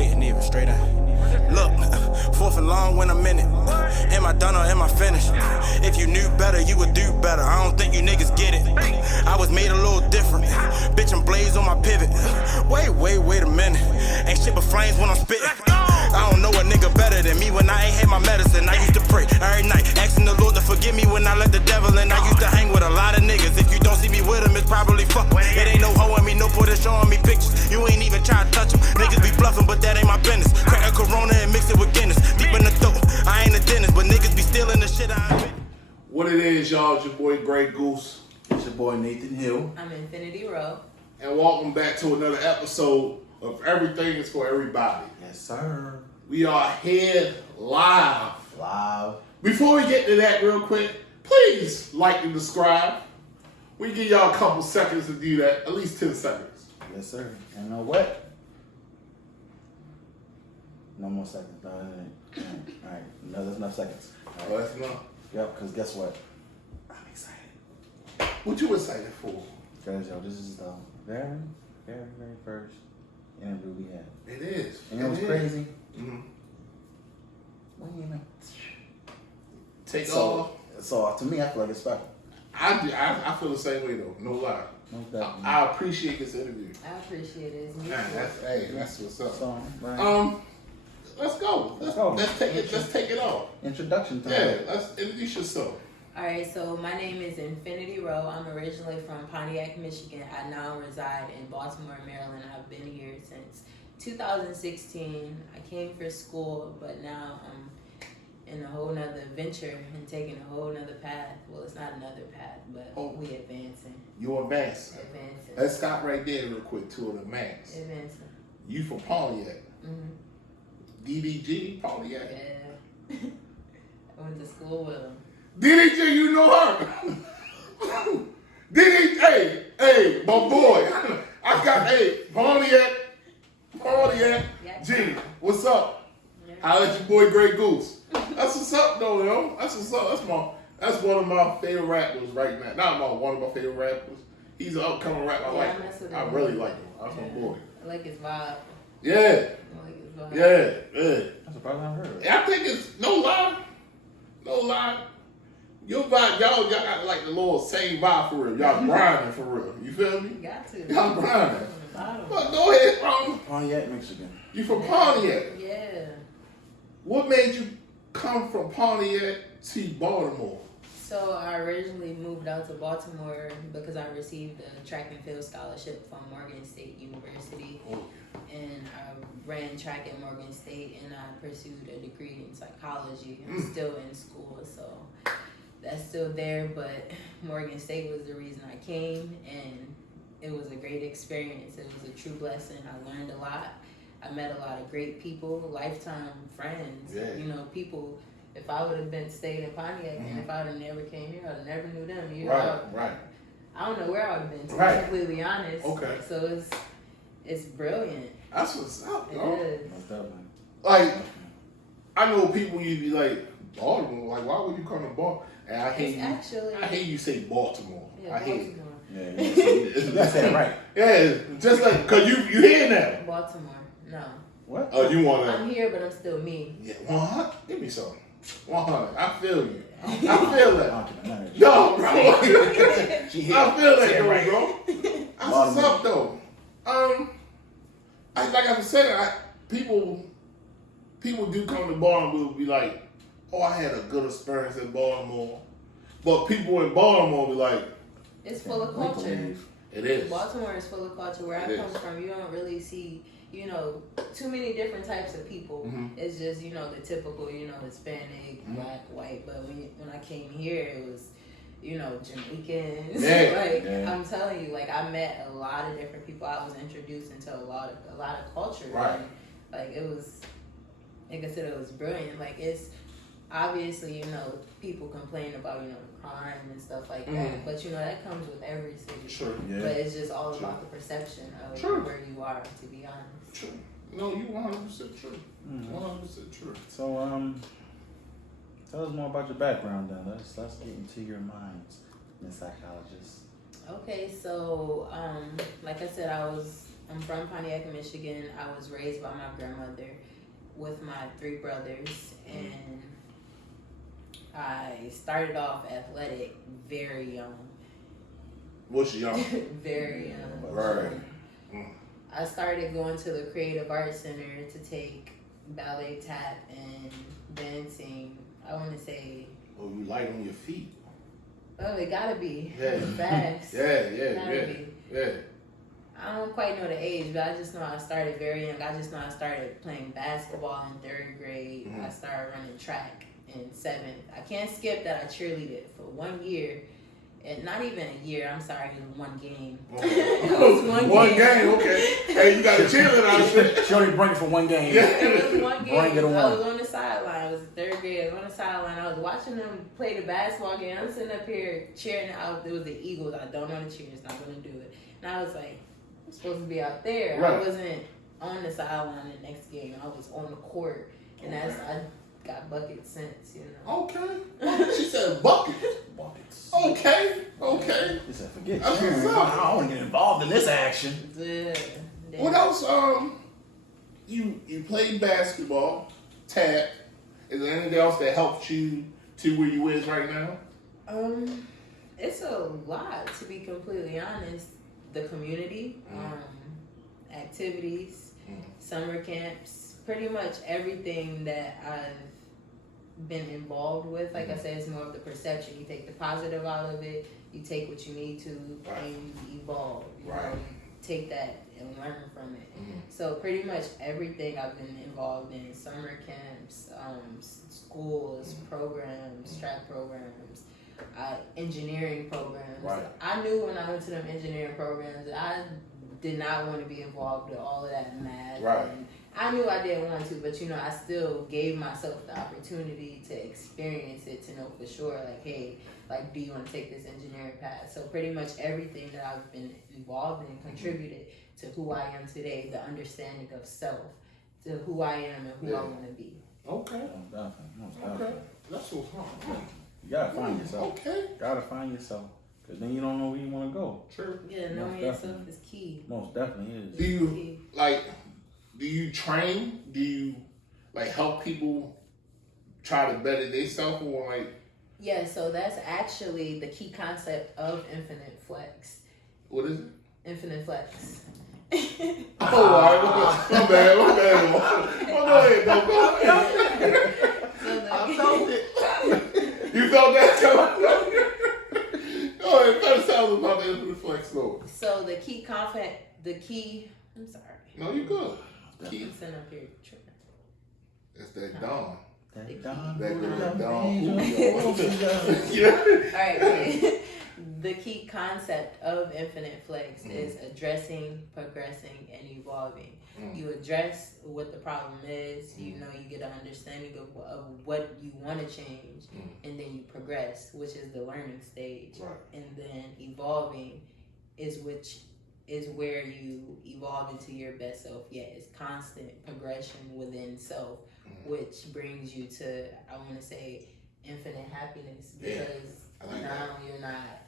waiting even straight up. Look, fourth and long when I'm in it. Am I done or am I finished? If you knew better, you would do better. I don't think you niggas get it. I was made a little different. Bitch, I'm blazed on my pivot. Wait a minute. Ain't shit but flames when I'm spitting. I don't know a nigga better than me when I ain't had my medicine. I used to pray every night, asking the Lord to forgive me when I let the devil in. I used to hang with a lot of niggas. If you don't see me with them, it's probably fuck. It ain't no hoe in me, no point in showing me pictures. You ain't even try to touch them. Niggas be bluffing, but that ain't my business. Crack a Corona and mix it with Guinness. Deep in the throat, I ain't a dentist, but niggas be stealing the shit I admit. What it is, y'all, it's your boy Grey Goose. It's your boy Nathan Hill. I'm Infinity Row. And welcome back to another episode of Everything is for Everybody. Yes, sir. We are here live. Before we get to that real quick, please like and subscribe. We give y'all a couple seconds to do that, at least 10 seconds. Yes, sir. And you know what? No more seconds. No, all right. No, there's enough seconds. All Oh, right. that's enough. Yep, because guess what? I'm excited. What you excited for? Because, yo, this is the very first interview we had. It is. And it was crazy. Mm-hmm. What do you know? Take off. So, to me, I feel like it's special. I feel the same way, though. No lie. Most definitely. I appreciate this interview. I appreciate it. It's Man, that's what's up. So, right. Let's go. Let's take it off. Introduction time. Yeah, let's introduce yourself. Alright, so my name is Infinity Row. I'm originally from Pontiac, Michigan. I now reside in Baltimore, Maryland. I've been here since 2016. I came for school, but now I'm in a whole nother venture and taking a whole nother path. Well, it's not another path, but we advancing. You're advancing. Advancing. Let's stop right there real quick to the max. Advancing. You from Pontiac. Mm-hmm. DDG, Pontiac. Yeah. I went to school with him. DDG, you know her. DDG, hey, my boy. I got, Pontiac. G, what's up? Yeah. I'll let your boy Grey Goose. That's what's up, though, yo. That's what's up. That's one of my favorite rappers right now. Not one of my favorite rappers. He's an upcoming rapper. I like him. I really like him. That's my boy. I like his vibe. Yeah. I like his vibe. Yeah. That's a problem I've heard. I think it's no lie. Your vibe, y'all got like the little same vibe for real. Y'all grinding for real. You feel me? Got to. Y'all grinding. Bottom. But go ahead, bro. Pontiac, Michigan. You from Pontiac? Yeah. What made you come from Pontiac to Baltimore? So I originally moved out to Baltimore because I received a track and field scholarship from Morgan State University. And I ran track at Morgan State and I pursued a degree in psychology. I'm still in school, so that's still there, but Morgan State was the reason I came, and it was a great experience. It was a true blessing. I learned a lot. I met a lot of great people, lifetime friends. Yeah. You know, people. If I would have been stayed in Pontiac, and if I would have never came here, I'd have never knew them. You know, Right. I don't know where I would have been, to Right. be completely honest. Okay. So it's brilliant. That's what's up, It yo. is. Most definitely. Like, I know people you be like, Baltimore, like, why would you come to Baltimore? And I hate you say Baltimore. Yeah, I hate it. Baltimore. Yeah, that's that right. Yeah, just like, cause you here now. Baltimore. No. What? Oh, you wanna? I'm here, but I'm still me. Yeah, 100. Give me some. 100. I feel you. I feel that. Entrepreneur. No, bro. I She here. feel that, Say it though, right. bro. That's what's up, though. Like I was saying, people do come to Baltimore and be like, oh, I had a good experience in Baltimore. But people in Baltimore be like, It's full of culture. it is. Baltimore is full of culture. Where I come from, you don't really see, too many different types of people. Mm-hmm. It's just, the typical, Hispanic, black, white. But when I came here, it was, Jamaicans. Yeah. I'm telling you, I met a lot of different people. I was introduced into a lot of culture. Right. And, it was, like I said, it was brilliant. It's obviously, people complain about, the crime and stuff like that. But, that comes with every city. Sure. Yeah. But it's just all about the perception of where you are, to be honest. True. No, you 100% true. 100% true. So, tell us more about your background then. Let's get into your minds, Miss Psychologist. Okay, so like I said, I was I'm from Pontiac, Michigan. I was raised by my grandmother with my 3 brothers, and I started off athletic very young. What's young? Very young. Right. I started going to the Creative Arts Center to take ballet, tap, and dancing. I want to say. Oh, you light on your feet. Oh, it gotta be. Yeah. Fast. Yeah. I don't quite know the age, but I just know I started very young. I just know I started playing basketball in 3rd grade. Mm-hmm. I started running track in 7th. I can't skip that I cheerleaded for 1 year. And not even a year, I'm sorry, it was 1 game. It was one game. Okay. Hey, you got a cheerleader out there. She only bring it for 1 game. It was 1 game. Bring it on. I was on the sideline. I was in 3rd grade. I was on the sideline. I was watching them play the basketball game. I'm sitting up here cheering out. It was the Eagles. I don't know the cheers. Not going to do it. And I was like, I'm supposed to be out there. Right. I wasn't on the sideline the next game. I was on the court. And I got buckets since, you know. Okay. She said buckets. Buckets. Okay. She said, forget That's cheering. what's up. I don't want to get involved in this action. Yeah. What else? You played basketball, tap. Is there anything else that helped you to where you is right now? It's a lot, to be completely honest. The community, activities, summer camps, pretty much everything that I've been involved with. Like I said, it's more of the perception. You take the positive out of it, you take what you need to, and you evolve. You know, you take that and learn from it. So pretty much everything I've been involved in, summer camps, schools, programs, track programs, engineering programs. Right. I knew when I went to them engineering programs that I did not want to be involved in all of that math. Right. And I knew I didn't want to, but you know, I still gave myself the opportunity to experience it, to know for sure, like, hey, like, do you want to take this engineering path? So pretty much everything that I've been involved in contributed to who I am today, the understanding of self, to who I am and who I want to be. Okay. Most Okay. definitely. That's what's wrong. You gotta find yourself. Okay. Gotta find yourself. Because then you don't know where you want to go. True. Yeah, knowing yourself is key. Most definitely is. Do you train? Do you like help people try to better themselves, or like? Yeah, so that's actually the key concept of InfiniteFlexx. What is it? InfiniteFlexx. Oh, all right. My bad. Oh, go ahead. I felt it. You felt that? Go ahead. Better tell us about the InfiniteFlexx, Lord. So I'm sorry. No, you good. I'm sitting up here tripping. It's that Dawn. That Dawn. That Dawn. Yeah. Alright, the key concept of InfiniteFlexx is addressing, progressing, and evolving. You address what the problem is, you know, you get an understanding of what you want to change, and then you progress, which is the learning stage. Right. And then evolving is where you evolve into your best self. Yeah, it's constant progression within self, which brings you to, I want to say, infinite happiness, because now you're not,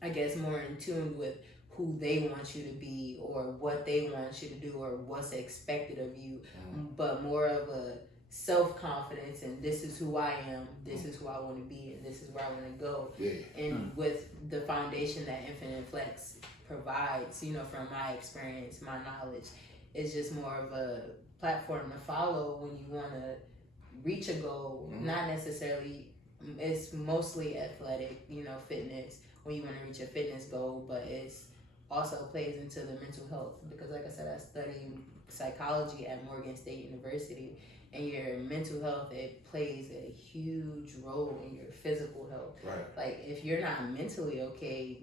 I guess, more in tune with who they want you to be or what they want you to do or what's expected of you, but more of a self-confidence and this is who I am, this is who I want to be, and this is where I want to go. And with the foundation that InfiniteFlexx provides, you know, from my experience, my knowledge, it's just more of a platform to follow when you want to reach a goal. Not necessarily, it's mostly athletic, you know, fitness, when you want to reach a fitness goal, but it's also plays into the mental health, because like I said, I studied psychology at Morgan State University, and your mental health, it plays a huge role in your physical health. Right. Like, if you're not mentally okay,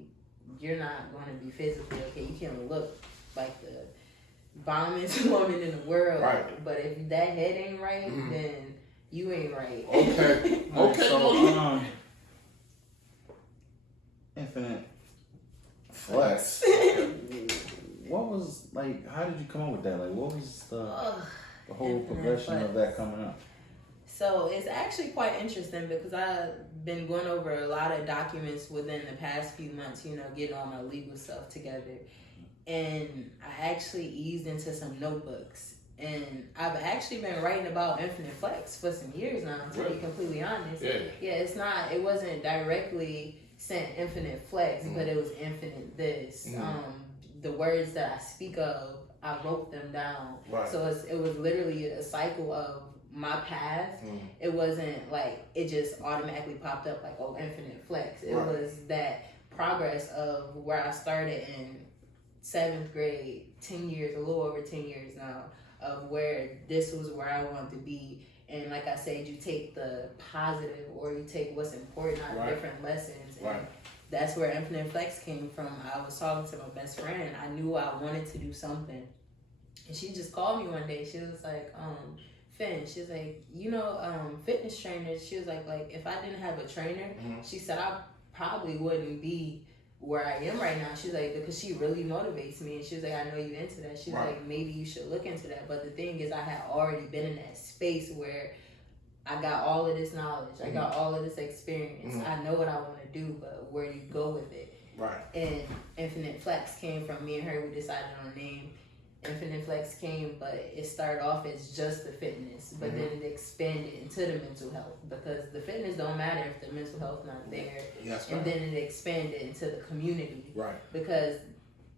you're not going to be physically okay. You can look like the bombest woman in the world, but if that head ain't right, then you ain't right. Okay. So, InfiniteFlexx. What was, like, how did you come up with that? Like, what was the whole progression of that coming up? So it's actually quite interesting, because I've been going over a lot of documents within the past few months, you know, getting all my legal stuff together. and I actually eased into some notebooks. And I've actually been writing about InfiniteFlexx for some years now, to be completely honest. Yeah, it wasn't directly sent InfiniteFlexx, but it was infinite this. The words that I speak of, I wrote them down. Right. So it was literally a cycle of my path. It wasn't like it just automatically popped up like, oh, InfiniteFlexx. It was that progress of where I started in 7th grade, 10 years, a little over 10 years now, of where this was where I wanted to be. And like I said, you take the positive or you take what's important out of different lessons. And that's where InfiniteFlexx came from. I was talking to my best friend. I knew I wanted to do something. And she just called me one day. She was like, Finn, she was like, fitness trainers. She was like if I didn't have a trainer, she said I probably wouldn't be where I am right now. She's like, because she really motivates me. And she was like, I know you into that. She's like, maybe you should look into that. But the thing is, I had already been in that space where I got all of this knowledge. I got all of this experience. I know what I want to do, but where do you go with it? Right. And InfiniteFlexx came from me and her. We decided on a name. InfiniteFlexx came, but it started off as just the fitness, but then it expanded into the mental health, because the fitness don't matter if the mental health not there. And then it expanded into the community, because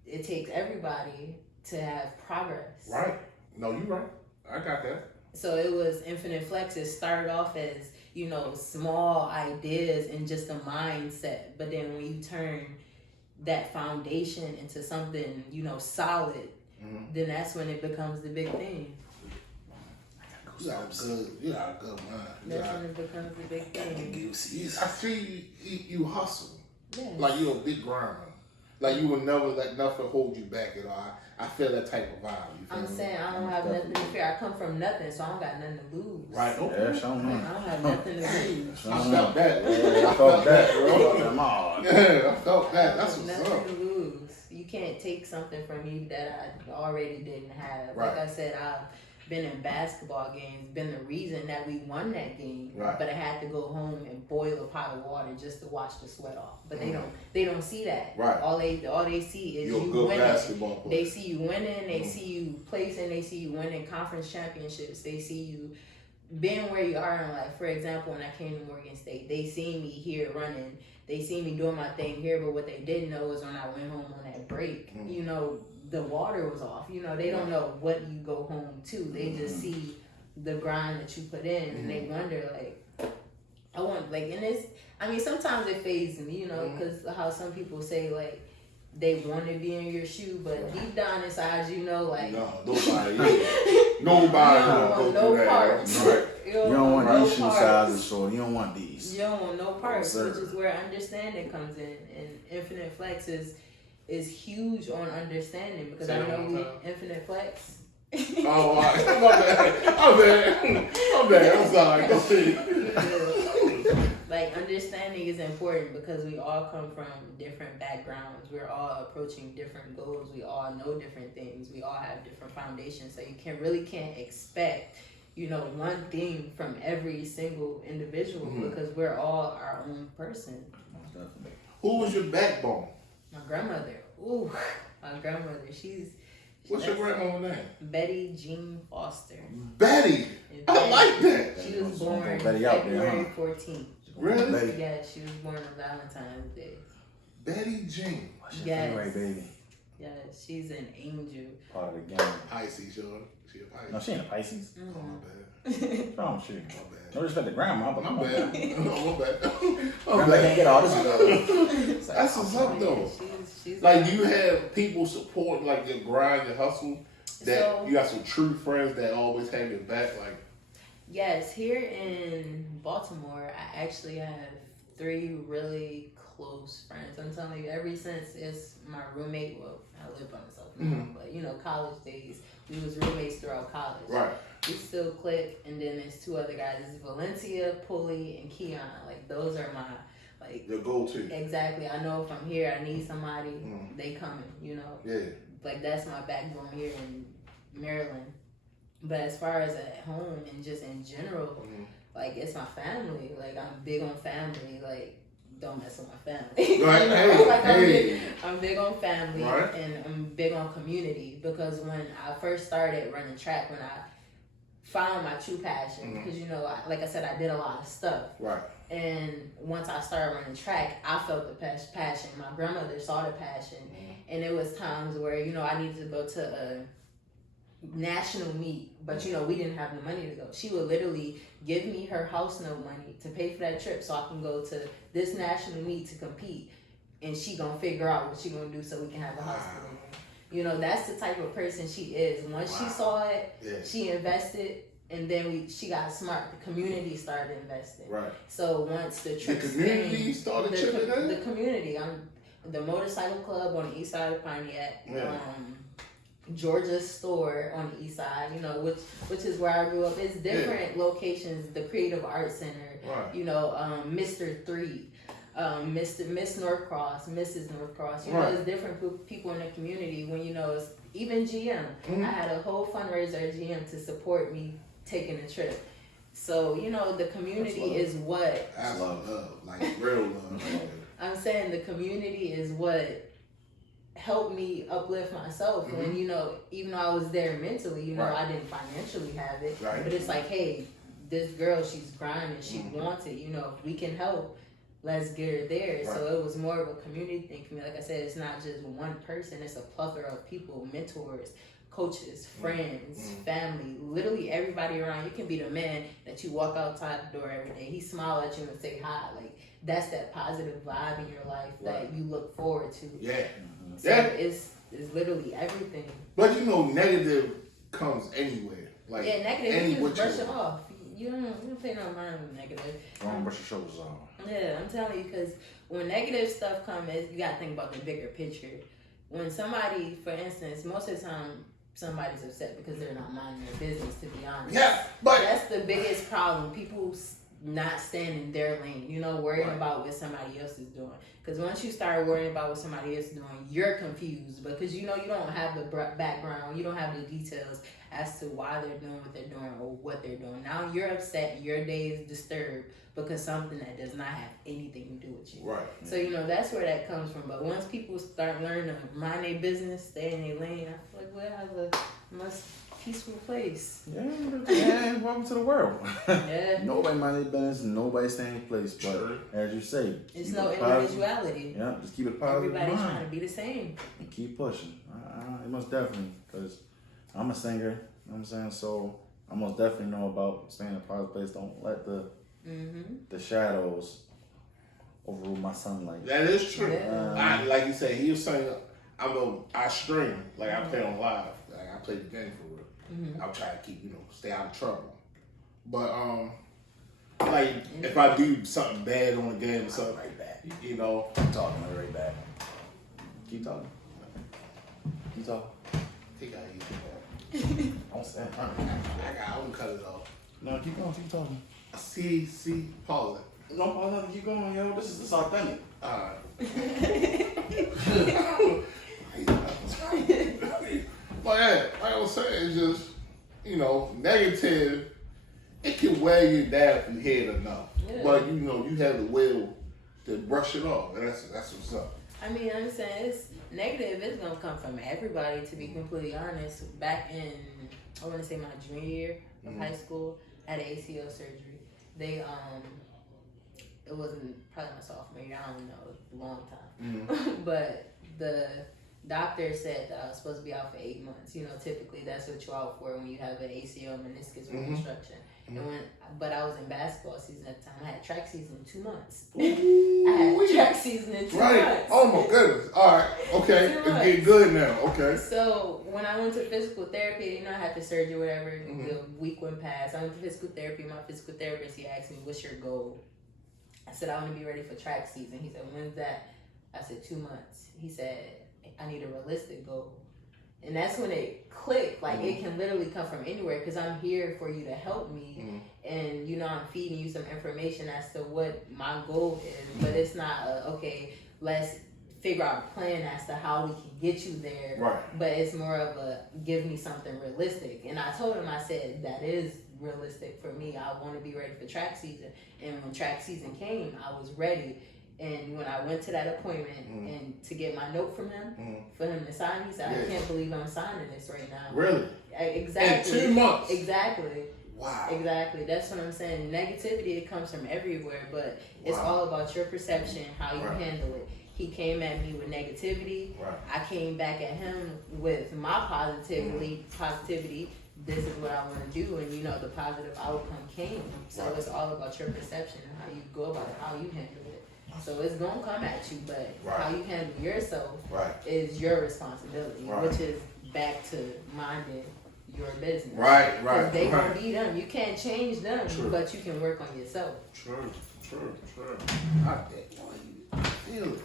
it takes everybody to have progress. Right. No, you're right. I got that. So it was InfiniteFlexx. It started off as, small ideas and just a mindset, but then when you turn that foundation into something, solid, then that's when it becomes the big thing. You got a good mind. That's when it becomes the big thing. I see you hustle. Yes. Like you're a big grinder. Like you will never let nothing hold you back at all. I feel that type of vibe. I'm saying I don't have nothing to fear. I come from nothing, so I don't got nothing to lose. Right. Okay. Yeah, I don't know. I don't have nothing to lose. I felt that. I felt that, bro. Yeah, I felt that. That's what's nothing up. to lose. You can't take something from me that I already didn't have. Right. Like I said, I've been in basketball games, been the reason that we won that game. Right. But I had to go home and boil a pot of water just to wash the sweat off. But they don't see that. Right. All they see is You're you a good winning. basketball player. They see you winning, they see you placing, they see you winning conference championships, they see you being where you are in life. For example, when I came to Morgan State, they see me here running, they see me doing my thing here, but what they didn't know is when I went home on that break, the water was off. They don't know what you go home to. They just see the grind that you put in, and they wonder, I want, and it's, sometimes it fazes me, because how some people say, they want to be in your shoe, but deep down inside, no, nobody. Nobody want no parts. Right. You don't want no these shoe parts. sizes, short. You don't want these. You don't want no parts, sir. which is where understanding comes in. And InfiniteFlexx is huge on understanding, because I know InfiniteFlexx. Oh, my bad. I'm sorry. Go ahead. Understanding is important, because we all come from different backgrounds. We're all approaching different goals. We all know different things. We all have different foundations. So you can't expect, one thing from every single individual, because we're all our own person. Definitely. Who was your backbone? My grandmother. Ooh, my grandmother. What's your grandmother's name? Betty Jean Foster. Betty. I like that. She was born Betty out there, February 14th. Really? Yeah, she was born on Valentine's Day. Betty Jean. What's your Yes. favorite baby? Yeah, she's an angel. Part of the game. Pisces, y'all. She a Pisces. No, she ain't a Pisces. Oh, my bad. What's wrong with you? My bad. No respect to grandma, but My bad. No, my bad. Grandma can't get all this. That's what's up, though. She's You have people support your grind, your hustle. That you got some true friends that always have your back. Yes, here in Baltimore, I actually have 3 really close friends. I'm telling you, ever since it's my roommate. Well, I live by myself now, but college days, we was roommates throughout college. Right. We still click, and then there's 2 other guys. It's Valencia, Pulley, and Keon. Those are my Your go-to. Exactly. I know if I'm here, I need somebody. They coming. Yeah. That's my backbone here in Maryland. But as far as at home and just in general, it's my family. I'm big on family. don't mess with my family. Right. You know? Hey, Like hey. I'm big on family Right. and I'm big on community because when I first started running track, when I found my true passion, because you know, like I said, I did a lot of stuff. Right. And once I started running track, I felt the passion. My grandmother saw the passion, and it was times where you know I needed to go to a national meet, but you know we didn't have the money to go. She would literally give me her house note money to pay for that trip so I can go to this national meet to compete, and she gonna figure out what she gonna do so we can have a hospital. You know, that's the type of person she is. Once she saw it, she invested, and then she got smart. The community started investing. Right. So once the trip community started chipping in? The community. The motorcycle club on the east side of Pontiac. Georgia's store on the east side, you know, which is where I grew up. It's different locations. The Creative Arts Center, you know, Mr. 3, Miss Northcross, Mrs. Northcross. You know, it's different people in the community. When you know, it's even GM. I had a whole fundraiser at GM to support me taking a trip. So you know, the community is what. That's love, like real love. I'm saying the community is what helped me uplift myself. And you know, even though I was there mentally, you know, I didn't financially have it, but it's like, hey, this girl, she's grinding, she wants it, you know, if we can help, let's get her there. So it was more of a community thing for me. Like I said, it's not just one person, it's a plethora of people, mentors, coaches, friends, family, literally everybody around. You can be the man that you walk outside the door every day, he smile at you and say hi. Like, that's that positive vibe in your life that you look forward to. So it's literally everything. But you know, negative comes anywhere. Like negative. You just brush it off. You don't pay no mind with negative. Don't brush your shoulders off. Yeah, I'm telling you, because when negative stuff comes, you gotta think about the bigger picture. When somebody, for instance, most of the time somebody's upset because they're not minding their business. To be honest, but that's the biggest problem. People not staying in their lane, you know, worrying about what somebody else is doing. Because once you start worrying about what somebody else is doing, you're confused because you know you don't have the background, you don't have the details as to why they're doing what they're doing or what they're doing. Now you're upset, your day is disturbed because something that does not have anything to do with you. So you know that's where that comes from. But once people start learning to mind their business, stay in their lane, I feel like we'll have a peaceful place. Yeah, welcome to the world. Nobody mind their business, nobody stay in place. But as you say, it's no individuality. Just keep it positive. Everybody's trying to be the same. And keep pushing. It most definitely, because I'm a singer, you know what I'm saying? So I most definitely know about staying in a positive place. Don't let the shadows overrule my sunlight. that is true. Like you said, he was saying, I stream, like I play on live. Like I play the game for real. I'll try to keep, stay out of trouble. But like if I do something bad on the game or something like that, Keep talking, I'll be right back. Keep talking. Keep talking. Don't say it. I won't cut it off. No, keep going, keep talking. See, pause it. No, pause it, keep going, yo. This is authentic. Alright. But yeah, like I was saying, it's just, negative, it can wear you down if you hear it enough. But you have the will to brush it off. And that's what's up. I mean, I'm saying it's negative. It's gonna come from everybody. To be completely honest, back in I want to say my junior year of high school, I had an ACL surgery. They it wasn't probably my sophomore year. I don't know, it was a long time. But the doctor said that I was supposed to be out for 8 months. Typically that's what you're out for when you have an ACL meniscus reconstruction. But I was in basketball season at the time. I had track season in 2 months. I had track season in 2 months. Oh my goodness. All right. Okay. It's getting good now. Okay. So when I went to physical therapy, I had the surgery, whatever. The week went past. I went to physical therapy. My physical therapist, he asked me, "What's your goal?" I said, "I want to be ready for track season." He said, "When's that?" I said, 2 months. He said, "I need a realistic goal." And that's when it clicked. Like, it can literally come from anywhere because I'm here for you to help me. And, I'm feeding you some information as to what my goal is. But it's not, okay, let's figure out a plan as to how we can get you there. But it's more of a, give me something realistic. And I told him, I said, that is realistic for me. I want to be ready for track season. And when track season came, I was ready. And when I went to that appointment and to get my note from him, for him to sign, he said, I can't believe I'm signing this right now. Really? Exactly. In 2 months? Exactly. Wow. Exactly. That's what I'm saying. Negativity, it comes from everywhere, but it's all about your perception, how you handle it. He came at me with negativity. Right. I came back at him with my positivity. This is what I want to do, and the positive outcome came. So it's all about your perception and how you go about it, how you handle it. So it's gonna come at you, but how you handle yourself is your responsibility, which is back to minding your business. Right. Because they gonna be them. You can't change them, but you can work on yourself. True. I feel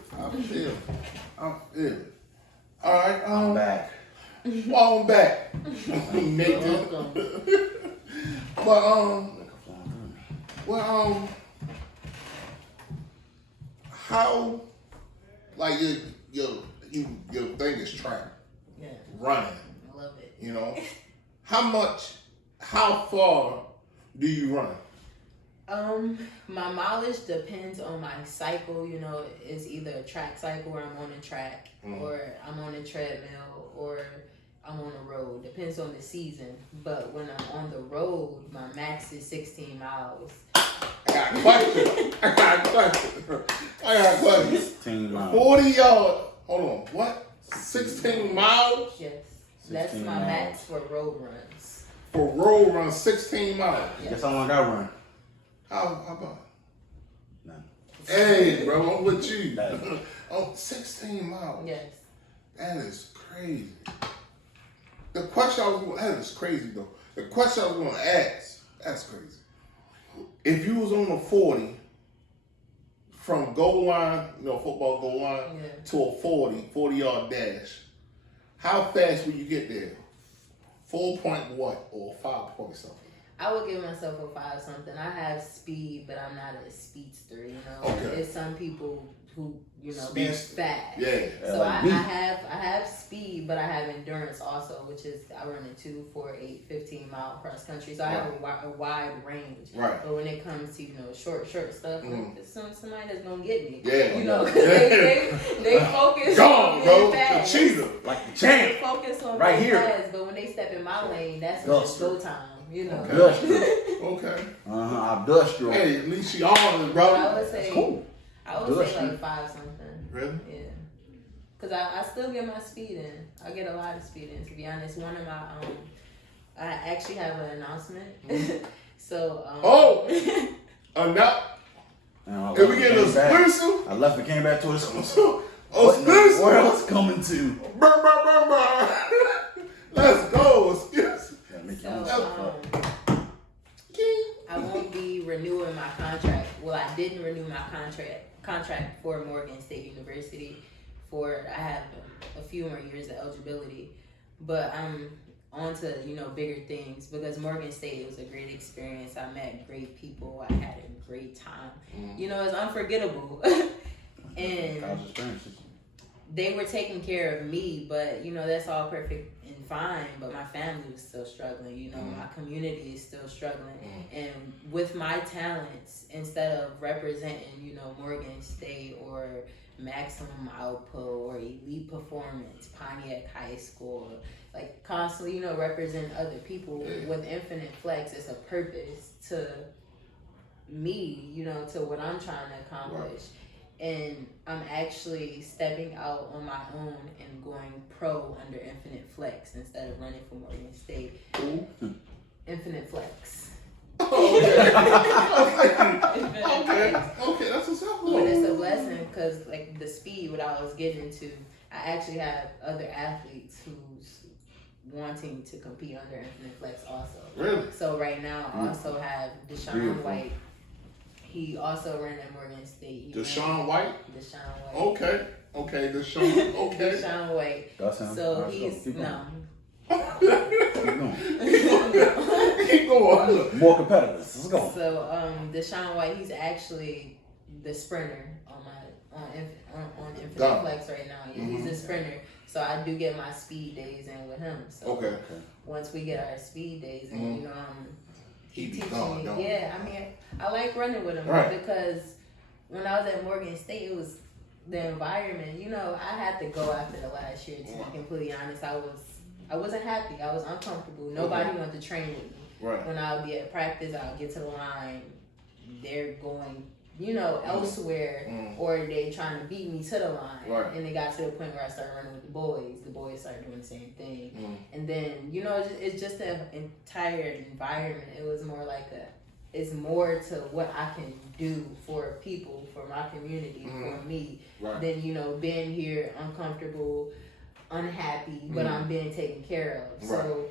it. All right, I'm back. Welcome back, Nathan. But how, like your thing is track, running. I love it. How far do you run? My mileage depends on my cycle. It's either a track cycle where I'm on a track, or I'm on a treadmill, or I'm on the road. Depends on the season. But when I'm on the road, my max is 16 miles. I got a question. 16 miles. 40 yards. Hold on. What? 16 miles? Yes. That's my max for road runs. For road runs, 16 miles. Yes. Guess how long I run? How about? None. Hey, bro, I'm with you. 16 miles. Yes. That is crazy. The question I was going to ask is crazy, though. The question I was going to ask, that's crazy. If you was on a 40, from goal line, football goal line, to a 40-yard dash, how fast will you get there? 4 point what? Or 5 point something? I would give myself a 5 something. I have speed, but I'm not a speedster, Okay. There's some people who, they're Speedster. fast. Yeah. So I have speed, but I have endurance also, which is I run a 2, 4, 8, 15 mile cross country. So I have a wide range. Right. But when it comes to, short stuff, there's somebody that's gonna get me. Yeah. They focus Gone, on bro. being fast. The cheetah. Like the They champ. focus on Right being here. fast, but when they step in my lane, that's when it's go time. Industrial. Okay. Industrial. Hey, at least she on it, bro. I would say, Cool. I would say like 5 something. Really? Yeah. Cause I still get my speed in. I get a lot of speed in. To be honest, one of my I actually have an announcement. So Enough. Can we get an exclusive? I left and came back to an exclusive. What in the world's coming to? Let's go. Exclusive. I won't be renewing my contract. Well, I didn't renew my contract for Morgan State University. I have a few more years of eligibility, but I'm on to bigger things because Morgan State was a great experience. I met great people. I had a great time. It's unforgettable. And they were taking care of me, but that's all perfect and fine, but my family was still struggling. My community is still struggling. And with my talents, instead of representing Morgan State or Maximum Output or Elite Performance, Pontiac High School, like constantly represent other people, with InfiniteFlexx, it's a purpose to me, to what I'm trying to accomplish. And I'm actually stepping out on my own and going pro under InfiniteFlexx instead of running for Morgan State. InfiniteFlexx. Okay, that's what's up. But it's a blessing because the speed, what I was getting into, I actually have other athletes who's wanting to compete under InfiniteFlexx also. Really? So right now I also have Deshaun White. He also ran at Morgan State. Deshaun White? Deshaun White. Okay, Deshaun. Okay. Deshaun White. So he's no. Keep going. More competitors. Let's go. So Deshaun White, he's actually the sprinter on InfiniteFlexx right now. Yeah, he's a sprinter. So I do get my speed days in with him. So once we get our speed days in, he teaches me. Yeah, I mean, I like running with him because when I was at Morgan State, it was the environment. You know, I had to go after the last year. To be completely honest, I wasn't happy. I was uncomfortable. Nobody wanted to train with me. Right. When I would be at practice, I would get to the line. They're going, you know, elsewhere, or they trying to beat me to the line. Right. And it got to the point where I started running with the boys. The boys started doing the same thing. And then, you know, it's just the entire environment. It was more like it's more to what I can do for people, for my community, for me, than, you know, being here uncomfortable, unhappy, but I'm being taken care of. So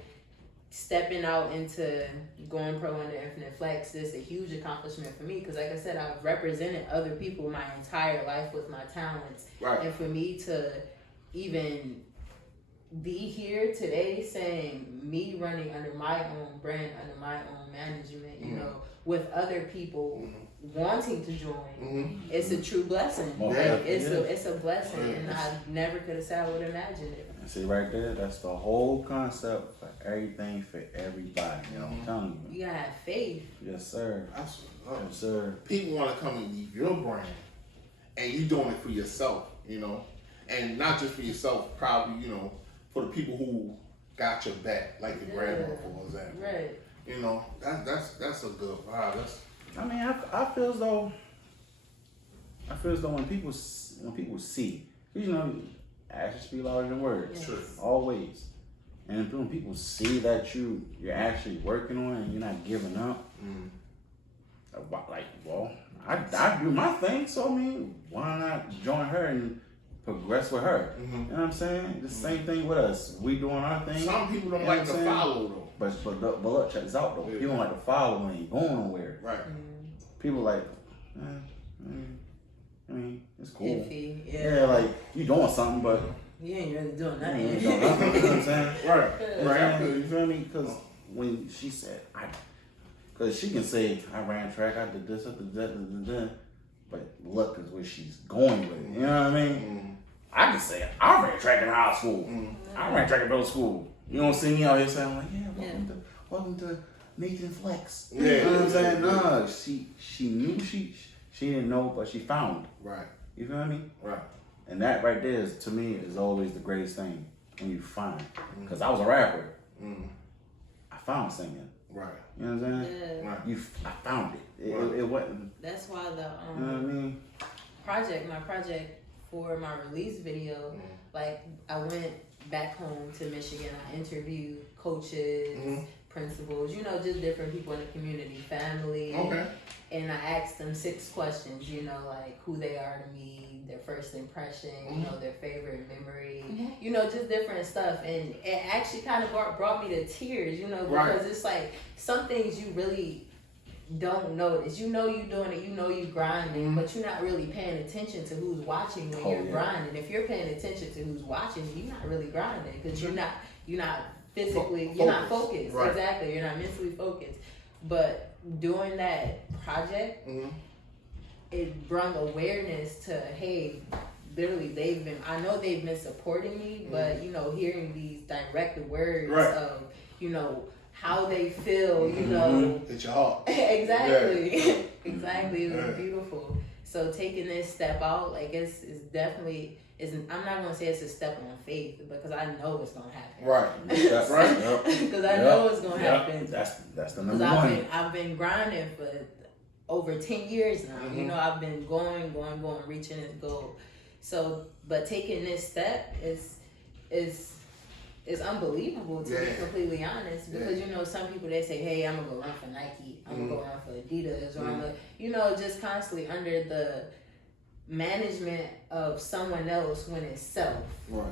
stepping out into going pro under InfiniteFlexx is a huge accomplishment for me because, like I said, I've represented other people my entire life with my talents. And for me to even be here today saying me running under my own brand, under my own management, you know, with other people wanting to join, it's a true blessing. It's a blessing, and I never could have said I would imagine it. See right there, that's the whole concept for everything for everybody. You know what I'm telling you. You gotta have faith. Yes, sir. That's Yes, sir. people want to come and leave your brand, and you doing it for yourself, you know, and not just for yourself, probably, you know, for the people who got your back, like your grandma, for example. Right. You know, that's a good vibe. I mean, I feel as though when people see, you know, actions speak louder than words. Yes. True. Always. And when people see that you're actually working on it and you're not giving up, like, well, I do my thing, so I mean, why not join her and progress with her? You know what I'm saying? The same thing with us. We doing our thing. Some people don't like to follow though. But look, check this out though. People don't like to follow when you going nowhere. Right. People like, I mean, it's cool. Iffy, Yeah, like you doing something, but you ain't really doing you nothing. ain't doing nothing. You know what I'm saying? Right. You feel me? Because when she said, because she can say, I ran track, I did this, I did that, but look is where she's going with it. You know what I mean? I can say, I ran track in high school. I ran track in middle school. You don't see me out here saying, like, welcome to InfiniteFlexx. Yeah. You know what I'm saying? No, she knew she didn't know, but she found. Right. You feel me? Right. And that right there is, to me, is always the greatest thing when you find. Because I was a rapper. I found singing. Right. You know what I'm saying? Yeah. Right. I found it. It wasn't. That's why You know what I mean? my project for my release video, like I went back home to Michigan. I interviewed coaches, principals, you know, just different people in the community, family. Okay. And I asked them 6 questions, you know, like who they are to me, their first impression, you know, their favorite memory, you know, just different stuff. And it actually kind of brought me to tears, you know, because it's like some things you really don't notice. You know you doing it, you know you grinding, but you're not really paying attention to who's watching when you're grinding. If you're paying attention to who's watching, you're not really grinding because you're not physically, you're not focused. Right. Exactly, you're not mentally focused. But doing that project, it brought awareness to, hey, literally I know they've been supporting me, but you know, hearing these direct words of, you know, how they feel, you know. It's your heart. Exactly. Yeah. Exactly. It was beautiful. So taking this step out, like it's definitely, I'm not gonna say it's a step on faith because I know it's gonna happen. Right. That's right. Because I know it's gonna happen. That's the number one. I've been grinding for over 10 years now. You know, I've been going, reaching this goal. So, but taking this step is unbelievable to be completely honest. Because you know, some people they say, "Hey, I'm gonna go run for Nike. I'm gonna go run for Adidas," or I'm gonna, you know, just constantly under the management of someone else when it's self. Right.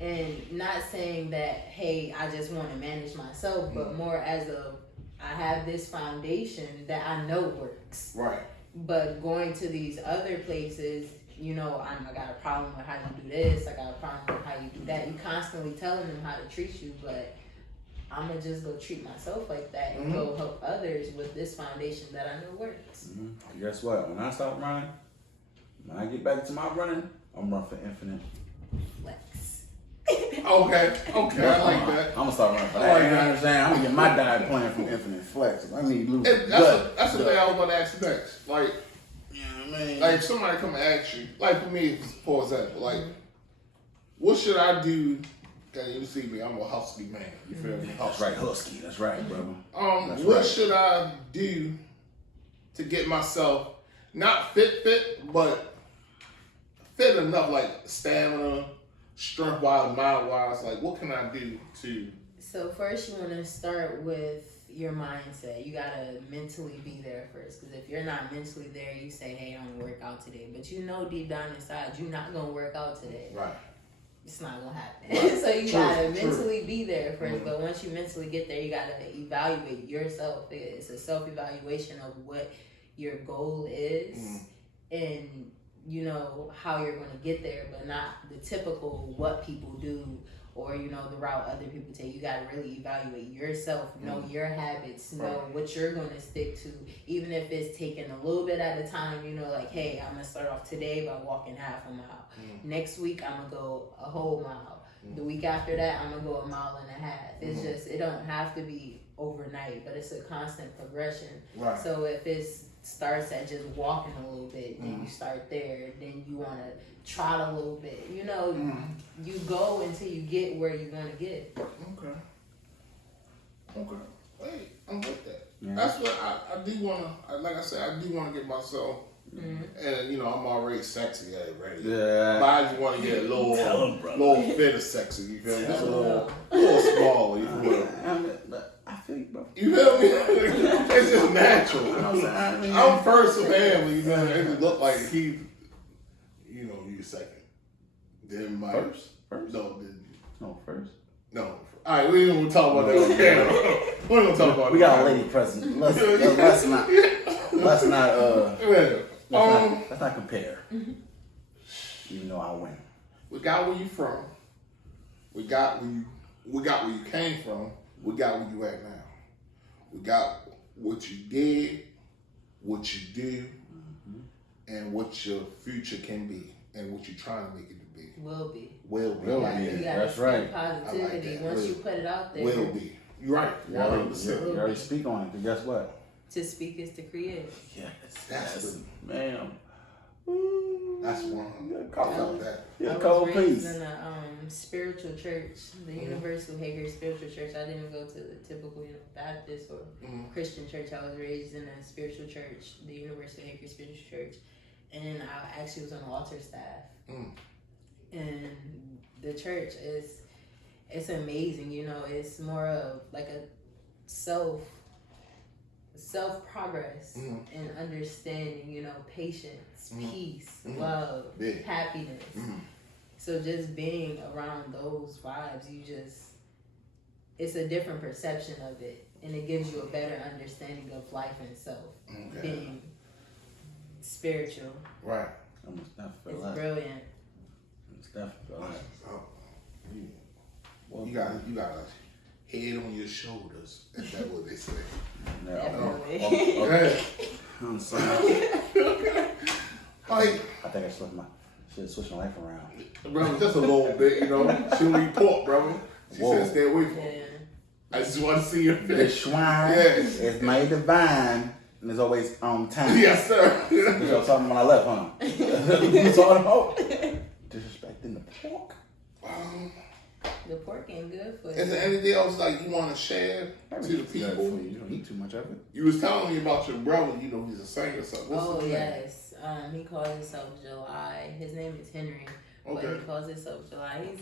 And not saying that, hey, I just want to manage myself, but more as I have this foundation that I know works. Right. But going to these other places, you know, I got a problem with how you do this, I got a problem with how you do that. You constantly telling them how to treat you, but I'm going to just go treat myself like that and go help others with this foundation that I know works. Guess what? When I stop running, when I get back to my running, I'm running for Flex. Okay, I like that. I'm gonna start running for that. You know what I'm saying? I'm gonna get my diet plan from InfiniteFlexx. I need to lose That's the thing I was gonna ask you next. Like, You know what I mean? Like if somebody come and ask you, like for me, for example, like what should I do? Okay, you see me, I'm a husky man. You feel me? That's right, husky. That's right, brother. That's what right. should I do to get myself not fit, but fit enough, like stamina, strength wise, mind wise? Like what can I do to? So first, you want to start with your mindset. You gotta mentally be there first, because if you're not mentally there, you say, "Hey, I'm gonna work out today," but you know deep down inside you're not gonna work out today. Right. It's not gonna happen. Right. So you gotta mentally be there first. But once you mentally get there, you gotta evaluate yourself. It's a self-evaluation of what your goal is, and you know how you're gonna get there, but not the typical what people do or you know the route other people take. You gotta really evaluate yourself, know your habits, know what you're gonna stick to, even if it's taking a little bit at a time. You know, like, hey, I'm gonna start off today by walking half a mile. Next week I'm gonna go a whole mile. The week after that I'm gonna go 1.5 miles. It's just, it don't have to be overnight, but it's a constant progression. Right. So if it starts at just walking a little bit, then you start there, then you want to trot a little bit, you know, you go until you get where you want to get. Okay. Hey, I'm with that. That's what I do want to, like I said, I do want to get myself, and you know, I'm already sexy already. Yeah. But I just want to get a little bit of sexy, you feel me? Just a little small, you feel me? I feel you, bro. You feel me? It's just natural. I'm first of family, you know, it just look like he, you know, you second. Then my First? No, first. No. All right, we ain't gonna talk about that on camera. We ain't gonna talk about that. We got a lady present. Let's not compare. Even though I win. We got where you from. We got where you came from. We got where you at now. We got what you did, what you do, and what your future can be, and what you're trying to make it to be. Will be. Yeah, that's right. Positivity. Like once you put it out there. Will be. You're right. You already speak on it. Because guess what? To speak is to create. Yes. That's ma'am. That's one. I was raised in a spiritual church, the Universal Hager Spiritual Church. I didn't go to the typical Baptist or Christian church. I was raised in a spiritual church, the Universal Hager Spiritual Church, and I actually was on the altar staff. And the church it's amazing. You know, it's more of like a self progress and understanding, you know, patience, peace, love, happiness. So just being around those vibes, it's a different perception of it, and it gives you a better understanding of life and self. Being spiritual. Right. It's brilliant. It's definitely you got a head on your shoulders. Is that what they say? Definitely. I'm sorry. Like, I think I should switch my life around. Bro, just a little bit, you know. She'll report, brother. She said stay away from her. I just want to see your face. The shrine is made divine and is always on time. Yes, sir. You know something when I left, huh? You saw it about disrespecting the pork. The pork ain't good for you. Is there anything else like you want to share to the people? You don't eat too much of it. You was telling me about your brother. You know he's a singer. So what's his name? Yes. He calls himself July. His name is Henry, but he calls himself July. He's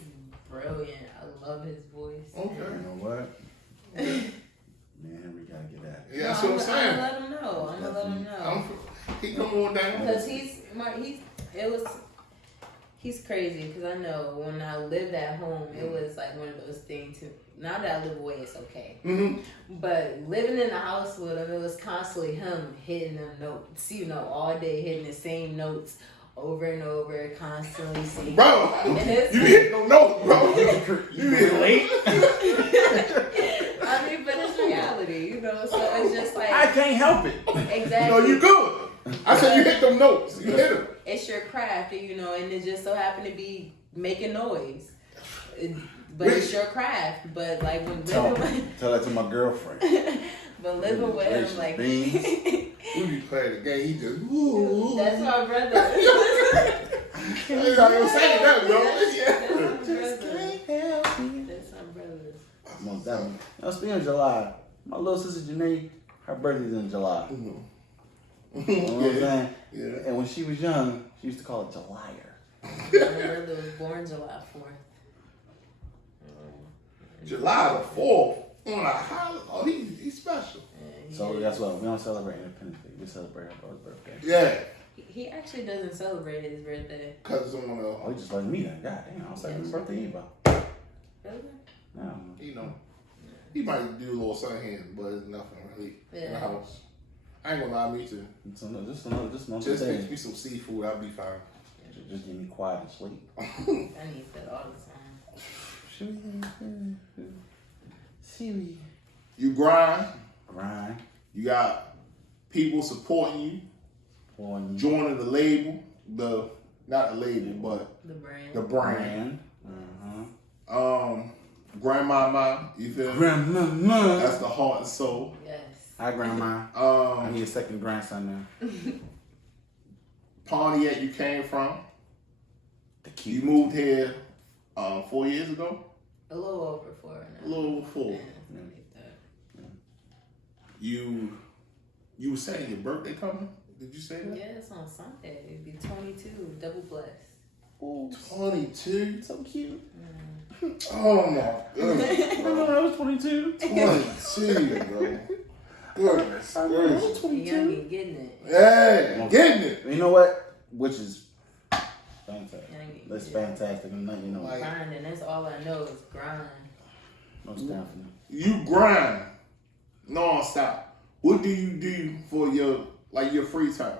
brilliant. I love his voice. Okay. You know what? Man, we gotta get that. Yeah, that's what I'm saying. I'm gonna let him know. I'm gonna let him know. He come on down. Because he's crazy. Because I know when I lived at home, it was like one of those things. Now that I live away, it's okay. But living in the house with him, it was constantly him hitting them notes. You know, all day hitting the same notes over and over, constantly singing. Bro, you hitting no notes, bro. You hit late. I mean, but it's reality, you know. So it's just like I can't help it. Exactly. No, you good. I said you hit them notes. You hit them. It's your craft, you know, and it just so happened to be making noise. But it's your craft. But like when tell that to my girlfriend. but living with him, like We be playing the game. He just woo. That's my brother. He's not even saying that, bro. That's my brother. Most definitely. Now, speaking of July, my little sister Janae, her birthday's in July. You know what I'm saying? Yeah. And when she was young, she used to call it Julier. My brother was born July 4th. July the 4th. Oh, he's special. So that's what we don't celebrate Independence Day. We celebrate our brother's birthday. Yeah. He actually doesn't celebrate his birthday. Cause someone else. Oh, he just like me then. God damn, I was like his birthday either. Really? No. You know, he might do a little something, but it's nothing really in the house. I ain't gonna lie, me too. Just another Just day. fix me some seafood, I'll be fine. Just get me quiet and sleep. I need that all the time. You grind. Grind. You got people supporting you, joining the label, not the label, but The brand. the brand. Uh-huh. Grandmama, you feel me? Grandmama. That's the heart and soul. Yes. Hi, Grandma. I Um, need a second grandson now. Pontiac you came from. The You cute. moved here 4 years ago? A little over 4 now. A little over 4. Yeah, something like that. You were saying your birthday coming? Did you say that? Yeah, it's on Sunday. It'd be 22, double blessed. Oh, 22? so cute. Oh my goodness, I bro. I was 22. 22, bro. Goodness I gracious. was The 22. youngin' getting it. Yeah, getting it. You know what? Which is fantastic. Youngin' That's getting it. fantastic. I'm not, you know, Like- Grinding, that's all I know is grind. most definitely. You grind non-stop. What do you do for your free time?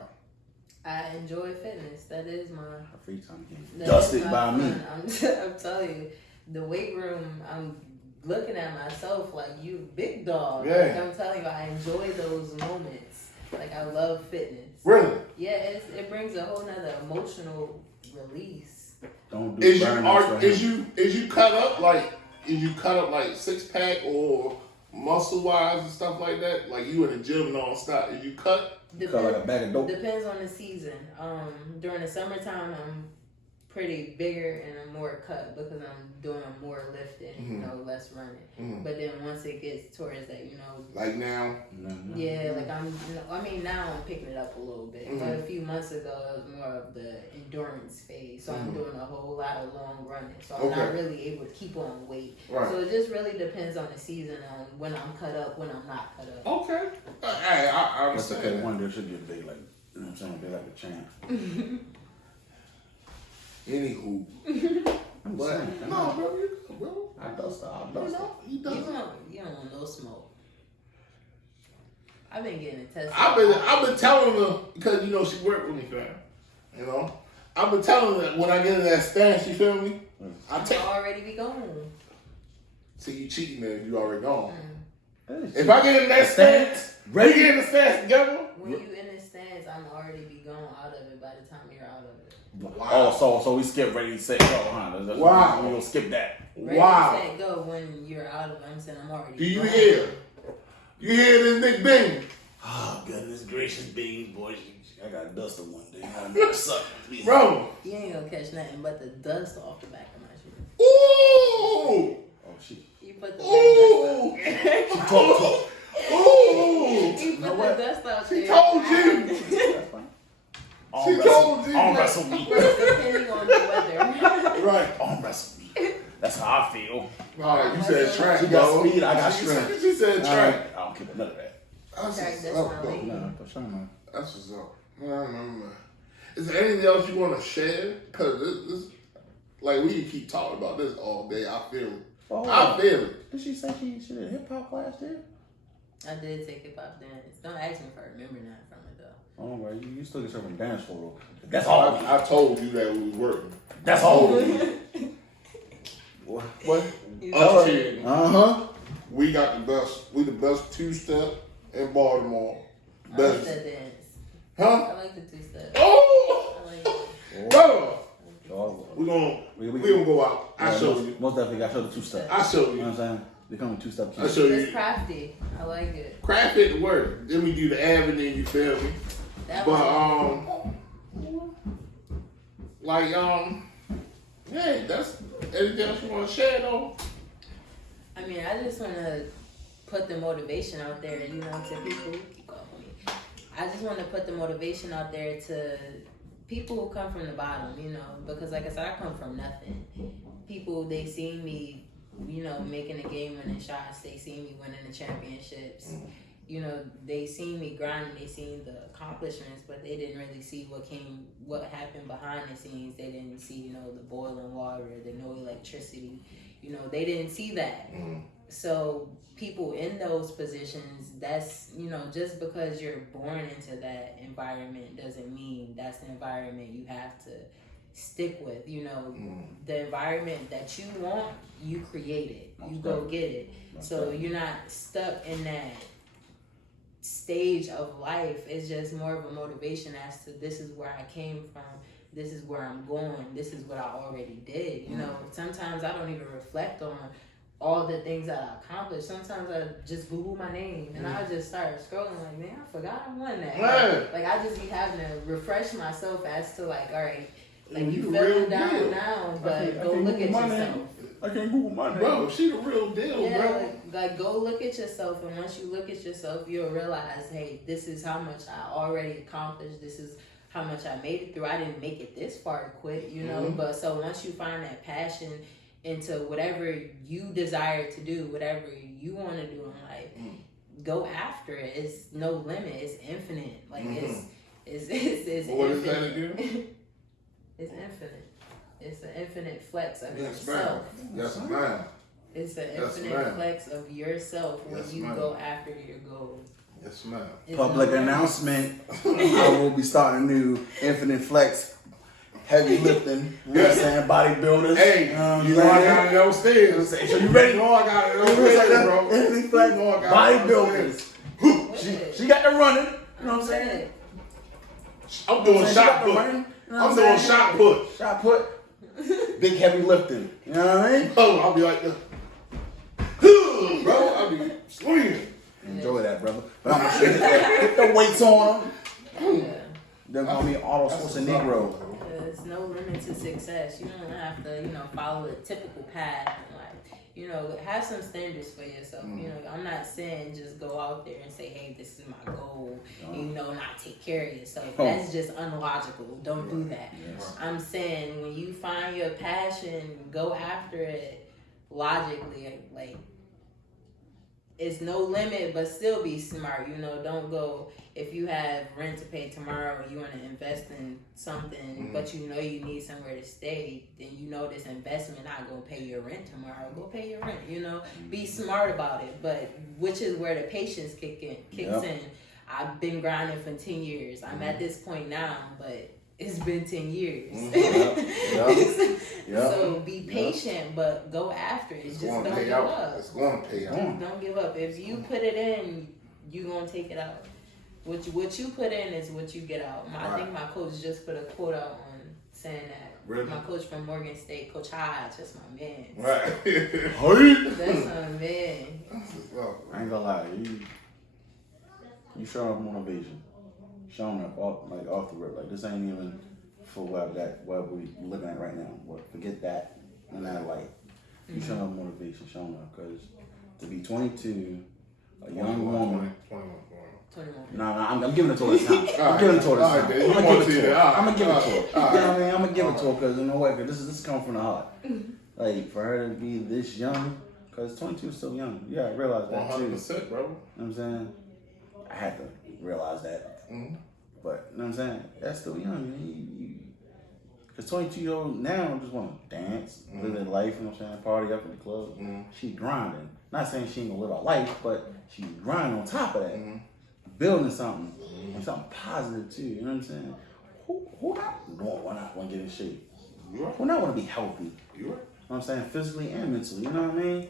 I enjoy fitness. That is my. Her free time getting that dusted is my by me. fun. I'm telling you, the weight room. I'm looking at myself like you, big dog. Yeah. Like, I'm telling you, I enjoy those moments. Like I love fitness. Really? Yeah, it brings a whole nother emotional release. Don't do Is you cut up like 6-pack or muscle wise and stuff like that? Like you in the gym non-stop. Is you cut? Cut like a bag of dope. Depends on the season. During the summertime, I'm pretty bigger and I'm more cut because I'm doing more lifting, you know, less running. But then once it gets towards that, you know, Like now? yeah, like now I'm picking it up a little bit. But a few months ago, it was more of the endurance phase. So I'm doing a whole lot of long running. So I'm not really able to keep on weight. Right. So it just really depends on the season on when I'm cut up, when I'm not cut up. Okay. Hey, I That's understand. okay. that. One day should be a big, like, you know what I'm saying? Big like a champ. Anywho. I'm But, saying. no, bro, you good, bro. I dust her. I You dust her. know, you You done. don't want no smoke. I've been getting it tested. I've been telling her because you know she worked with me, fam. You know, I've been telling her that when I get in that stance, you feel me? I take. already be gone. See, you cheating, man. You already gone. Hey, If I get in that stance, we get in the stance together. When you in the stands, I'm already be gone out of it by the time you're out of it. Oh, so we skip ready, set, go, huh? That's Wow. We gonna skip that. Ready, Wow. set, go when you're out of it. I'm saying I'm already Do you gone. hear? You hear this Nick Bing? Oh, goodness gracious, beans, boys. I got dust one day. I suck. Bro. You ain't gonna catch nothing but the dust off the back of my shoe. Ooh. Oh, shit. You put the Ooh. dust Talk. Ooh. You put the dust out She there. told you. That's fine. She told you. Arm wrestle me. Depending on the weather. Right. Arm wrestle me. That's how I feel. All right, you said track, She got bro. speed, I got strength. She said track. I don't care about none of that. That's Track, what's that's up, my though. lady. No, for sure, man. That's what's up. Man. Is there anything else you want to share? Because this, like, we can keep talking about this all day. I feel it. Oh, I feel it. Did she say she did a hip hop class there? I did take hip hop dance. Don't ask me if I remember nothing from it though. Oh, well, you still get from dance floor. That's all. I told you that we was working. That's all. What? You Us said- here, we got the best. We the best two-step in Baltimore. I like Best. that dance. I Huh? like the two-step. Oh! I like it. Brother! Oh, We gonna we go out. I yeah, show most, you. Most definitely got to show the two step. I show You know you. what I'm saying? becoming two-step I'll kids. show you. It's crafty. I like it. Craft it to work. Then we do the avenue, you feel me? That But yeah, that's anything else you want to share though? I mean, I just want to put the motivation out there, you know, to people. Keep going with me. I just want to put the motivation out there to people who come from the bottom, you know, because like I said, I come from nothing. People, they see me, you know, making the game-winning shots. They see me winning the championships. You know, they seen me grinding. They seen the accomplishments, but they didn't really see what happened behind the scenes. They didn't see, you know, the boiling water, the no electricity. You know, they didn't see that. So people in those positions, that's, you know, just because you're born into that environment doesn't mean that's the environment you have to stick with. You know, the environment that you want, you create it. You go get it. So you're not stuck in that stage of life. It's just more of a motivation as to this is where I came from, this is where I'm going, this is what I already did. You know, sometimes I don't even reflect on all the things that I accomplished. Sometimes I just Google my name and I just start scrolling like, man, I forgot I won that. Like I just be having to refresh myself as to like, all right, like you feeling down now, but go look at yourself. I can't Google my name. Bro, she the real deal, Yeah, bro. like go look at yourself, and once you look at yourself, you'll realize, hey, this is how much I already accomplished. This is how much I made it through. I didn't make it this far to quit, you know. But so once you find that passion into whatever you desire to do, whatever you want to do in life, go after it. It's no limit. It's infinite. Like it's What is infinite. that again? It's infinite. It's an infinite flex of Yes, yourself. Yes, ma'am. It's an Yes, infinite ma'am. flex of yourself when Yes, you ma'am. go after your goal. Yes, ma'am. It's Public no limit. announcement. I will be starting a new InfiniteFlexx heavy lifting. You know what I'm saying? Bodybuilders. Hey, you know I got it upstairs. So you ready? You know I got it upstairs, bro. InfiniteFlexx You know I got it bodybuilders. She got the running. You know what I'm saying? I'm doing She shot got the put. running. You know what I'm I'm doing saying? shot put. Shot put. Big heavy lifting. You know what I mean? Oh, I'll be like this. Bro, I'll be swinging. Enjoy that, brother. But I'm gonna get the weights on them. Yeah. They're gonna be Arnold Schwarzenegger. There's no limit to success. You don't have to, you know, follow the typical path and like, you know, have some standards for yourself. You know, I'm not saying just go out there and say, hey, this is my goal, and, you know, not take care of yourself. That's just unlogical. Don't do that. I'm saying when you find your passion, go after it logically. Like, it's no limit, but still be smart. You know, don't go, if you have rent to pay tomorrow and you want to invest in something, but you know you need somewhere to stay, then you know this investment not going to pay your rent tomorrow. Go pay your rent, you know. Be smart about it, but which is where the patience kicks in. I've been grinding for 10 years. I'm at this point now, but it's been 10 years. So be patient, but go after it. Just don't give up. It's going to pay out. Don't give up. If you put it in, you going to take it out. What you put in is what you get out. I think my coach just put a quote out on saying that. Really? My coach from Morgan State, Coach Hodge, that's my man. Right. That's my man. I ain't gonna lie, you showing up motivation, showing up off the rip. Like this ain't even for what we looking at right now. Forget that in that light. You showing up motivation, showing up because to be 22, a young woman. 21. No, I'm giving it to her this time. I'm giving it to her this time. I'm gonna give it to her. You know what I mean? I'm gonna give it to her because you know what? Cause this is coming from the heart. Like for her to be this young, cause 22 is still young. Yeah, I realize that too. 100%, bro. You know what I'm saying? I had to realize that. But you know what I'm saying? That's still young. Because 22-year-old now just want to dance, live their life, you know what I'm saying? Party up in the club. She grinding. Not saying she ain't gonna live her life, but she grinding on top of that. Building something. And something positive too. You know what I'm saying? Who not want to get in shape? Who not want to be healthy? You know what I'm saying? Physically and mentally. You know what I mean?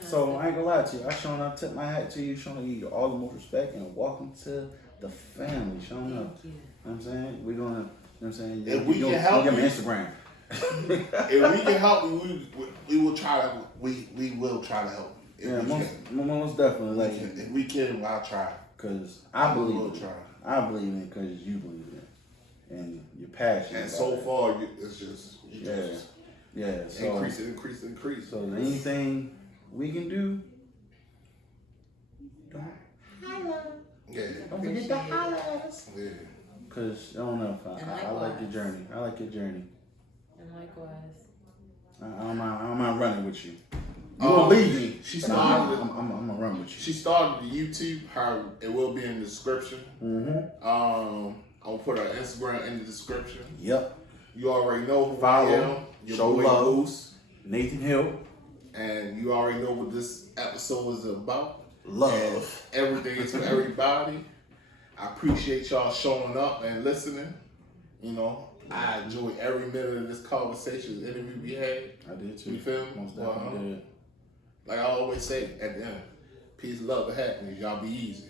So I ain't gonna lie to you. I showing up, tip my hat to you, showing you all the most respect and welcome to the family. Showing up. You know what I'm saying? We're gonna, you know what I'm saying? If we can help you, you, Instagram. If we can help you, we will try to. We will try to help you. Yeah, most definitely. Like, if we can, I'll try. Cause I believe will it. try. I believe in it because you believe in it, and you're passionate. And about so it. far, it's just yeah. So increase. So anything we can do, Yeah. don't forget to holler at us. Yeah. Cause I don't know if I like your journey. I like your journey. And likewise. I'm not running with you. You won't leave me. She but started. I'm gonna run with you. She started the YouTube. Her it will be in the description. Mm-hmm. I'll put her Instagram in the description. Yep. You already know who I Follow. am. Your Show boy love. Goose. Nathan Hill. And you already know what this episode is about. Love. And everything is for everybody. I appreciate y'all showing up and listening. You know, I enjoyed every minute of this conversation, this interview we had. I did too. You feel me? Most definitely did. Like I always say at the end, peace, love, and happiness. Y'all be easy.